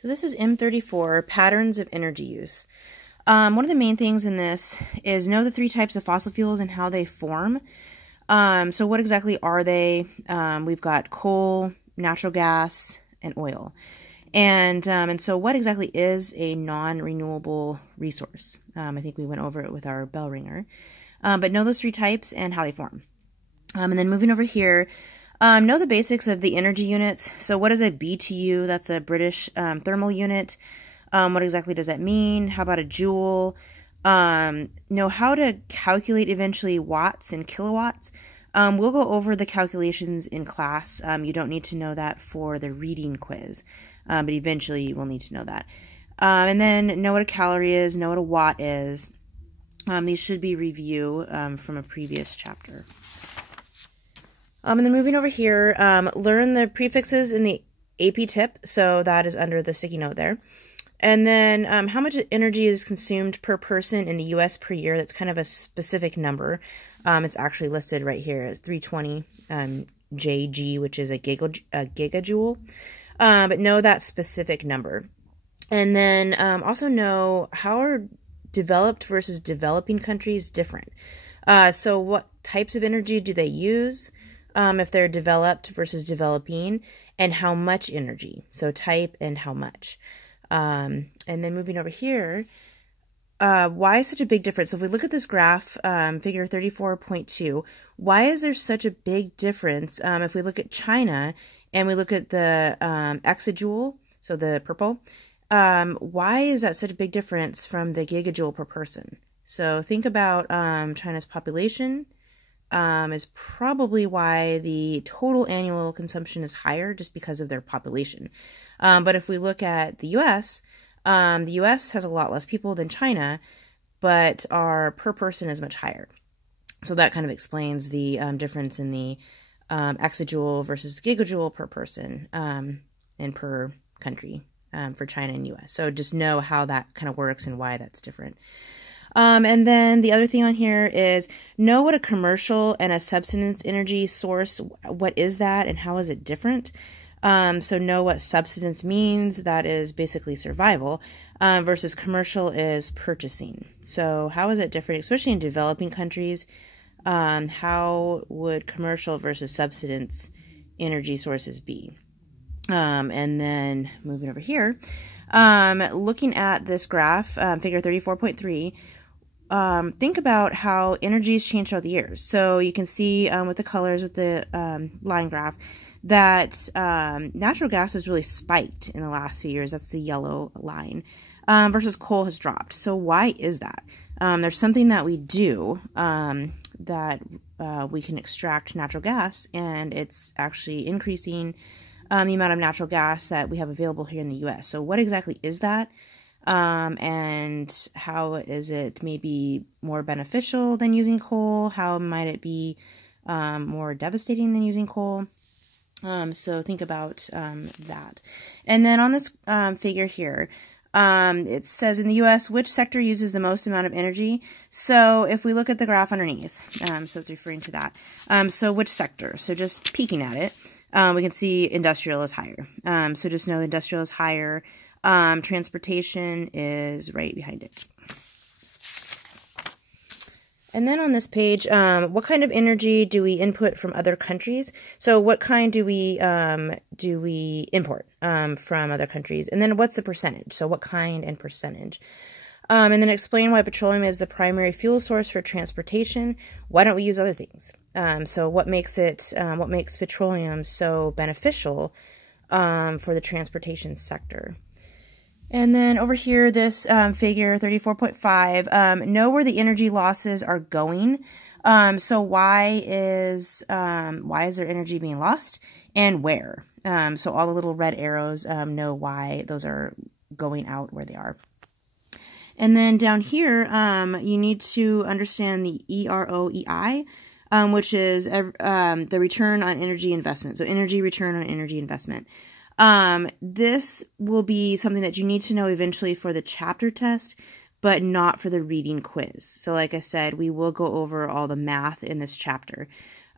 So this is M34, Patterns of Energy Use. One of the main things in this is know the three types of fossil fuels and how they form. So what exactly are they? We've got coal, natural gas, and oil. And so what exactly is a non-renewable resource? I think we went over it with our bell ringer. But know those three types and how they form. And then moving over here, know the basics of the energy units. So what is a BTU? That's a British thermal unit. What exactly does that mean? How about a joule? Know how to calculate eventually watts and kilowatts. We'll go over the calculations in class. You don't need to know that for the reading quiz, but eventually you will need to know that. And then know what a calorie is, know what a watt is. These should be review from a previous chapter. And then moving over here, learn the prefixes in the AP tip. So that is under the sticky note there. And then how much energy is consumed per person in the US per year. That's kind of a specific number. It's actually listed right here as 320 JG, which is a gigajoule. But know that specific number. And then also know how are developed versus developing countries different. So what types of energy do they use? If they're developed versus developing, and how much energy. So type and how much. And then moving over here, why is such a big difference? So if we look at this graph, figure 34.2, why is there such a big difference? If we look at China and we look at the exajoule, so the purple, why is that such a big difference from the gigajoule per person? So think about China's population. Is probably why the total annual consumption is higher just because of their population. But if we look at the US has a lot less people than China, but our per person is much higher. So that kind of explains the difference in the exajoule versus gigajoule per person and per country for China and US. So just know how that kind of works and why that's different. And then the other thing on here is know what a commercial and a subsistence energy source, what is that and how is it different? So know what subsistence means, that is basically survival, versus commercial is purchasing. So how is it different, especially in developing countries? How would commercial versus subsistence energy sources be? And then moving over here, looking at this graph, figure 34.3, think about how energy has changed throughout the years. So you can see with the colors, with the line graph, that natural gas has really spiked in the last few years. That's the yellow line, versus coal has dropped. So why is that? There's something that we do that we can extract natural gas, and it's actually increasing the amount of natural gas that we have available here in the US. So what exactly is that? And how is it maybe more beneficial than using coal? How might it be more devastating than using coal? So think about that. And then on this figure here, it says in the US, which sector uses the most amount of energy? So if we look at the graph underneath, so it's referring to that. So which sector? So just peeking at it, we can see industrial is higher. So just know industrial is higher. Transportation is right behind it. And then on this page, what kind of energy do we input from other countries? So what kind do we import from other countries? And then what's the percentage? So what kind and percentage? And then explain why petroleum is the primary fuel source for transportation. Why don't we use other things? So what makes petroleum so beneficial for the transportation sector? And then over here, this figure 34.5, know where the energy losses are going. So why is there energy being lost and where? So all the little red arrows know why those are going out where they are. And then down here, you need to understand the EROEI, which is the return on energy investment. So energy return on energy investment. This will be something that you need to know eventually for the chapter test, but not for the reading quiz. So like I said, we will go over all the math in this chapter.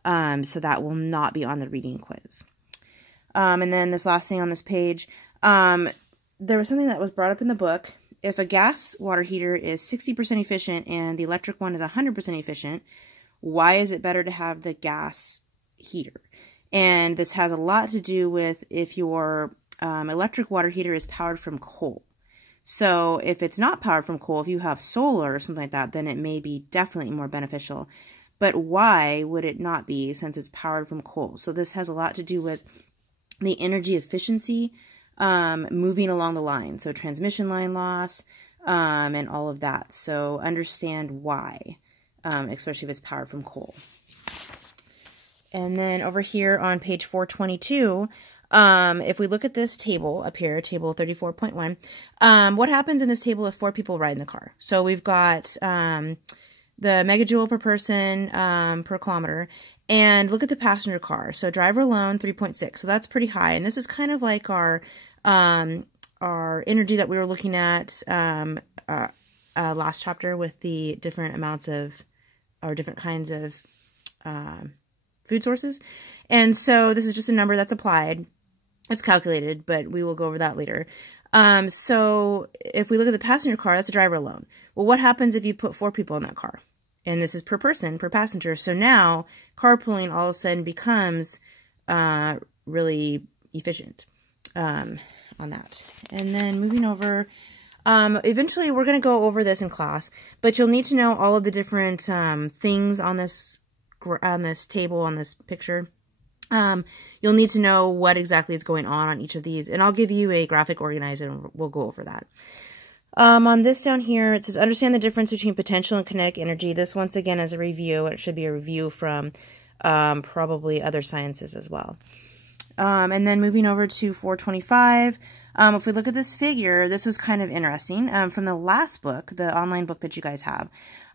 So that will not be on the reading quiz. And then this last thing on this page, there was something that was brought up in the book. If a gas water heater is 60% efficient and the electric one is 100% efficient, why is it better to have the gas heater? And this has a lot to do with if your electric water heater is powered from coal. So if it's not powered from coal, if you have solar or something like that, then it may be definitely more beneficial. But why would it not be since it's powered from coal? So this has a lot to do with the energy efficiency moving along the line. So transmission line loss and all of that. So understand why, especially if it's powered from coal. And then over here on page 422, if we look at this table up here, table 34.1, what happens in this table if 4 people ride in the car? So we've got the megajoule per person per kilometer, and look at the passenger car. So driver alone, 3.6. So that's pretty high. And this is kind of like our energy that we were looking at last chapter with the different amounts of, or different kinds of food sources. And so this is just a number that's applied. It's calculated, but we will go over that later. So if we look at the passenger car, that's a driver alone. Well, what happens if you put 4 people in that car? And this is per person, per passenger. So now carpooling all of a sudden becomes really efficient on that. And then moving over, eventually we're going to go over this in class, but you'll need to know all of the different things on this table, on this picture. You'll need to know what exactly is going on each of these, and I'll give you a graphic organizer and we'll go over that. On this down here, it says, understand the difference between potential and kinetic energy. This, once again, is a review. It should be a review from probably other sciences as well. And then moving over to 425, if we look at this figure, this was kind of interesting. From the last book, the online book that you guys have,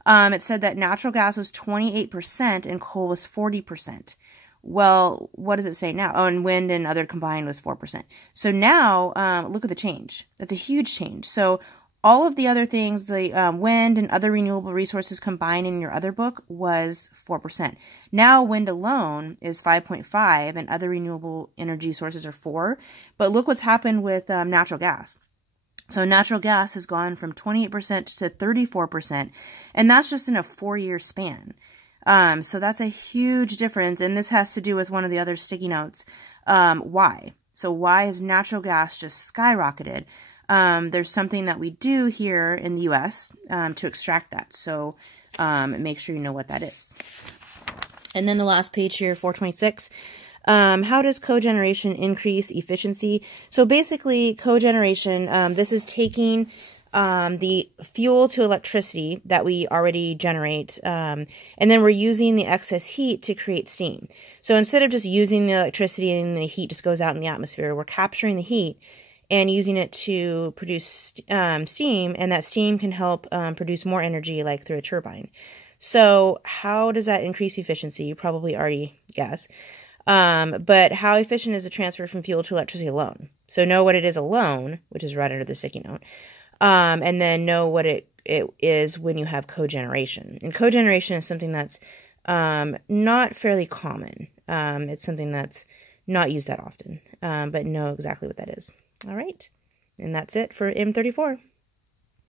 it said that natural gas was 28% and coal was 40%. Well, what does it say now? Oh, and wind and other combined was 4%. So now, look at the change. That's a huge change. So all of the other things, the wind and other renewable resources combined in your other book was 4%. Now wind alone is 5.5 and other renewable energy sources are 4. But look what's happened with natural gas. So natural gas has gone from 28% to 34%, and that's just in a 4-year span. So that's a huge difference, and this has to do with one of the other sticky notes. Why? So why has natural gas just skyrocketed? There's something that we do here in the U.S. To extract that. So make sure you know what that is. And then the last page here, 426. How does cogeneration increase efficiency? So basically, cogeneration, this is taking the fuel to electricity that we already generate, and then we're using the excess heat to create steam. So instead of just using the electricity and the heat just goes out in the atmosphere, we're capturing the heat and using it to produce steam, and that steam can help produce more energy, like through a turbine. So how does that increase efficiency? You probably already guessed. But how efficient is the transfer from fuel to electricity alone? So know what it is alone, which is right under the sticky note. And then know what it is when you have cogeneration. And cogeneration is something that's not fairly common. It's something that's not used that often, but know exactly what that is. All right. And that's it for M34.